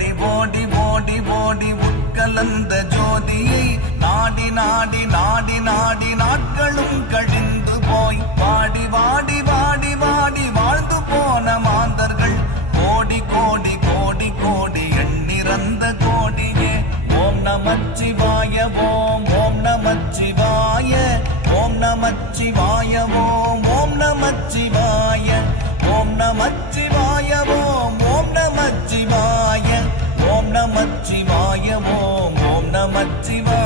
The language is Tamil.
ஓடி ஓடி ஓடி ஓடி உட்கலந்த ஜோதியை நாடி நாடி நாடி நாடி நாட்களும் கழிந்து போய் வாடி வாடி வாடி வாடி வாழ்ந்து போன மாந்தர்கள் கோடி கோடி கோடி கோடி எண்ணிறந்த கோடியே. ஓம் நமச்சிவாய ஓம் ஓம் நமச்சிவாய ஓம் நமச்சிவாய ஓம் ஓம் நமச்சிவாய ஓம் நமச்சிவாய ஓம் ஓம் நமச்சிவாய ஓம் நமச்சிவாய ஓம் ஓம் நமச்சிவாய.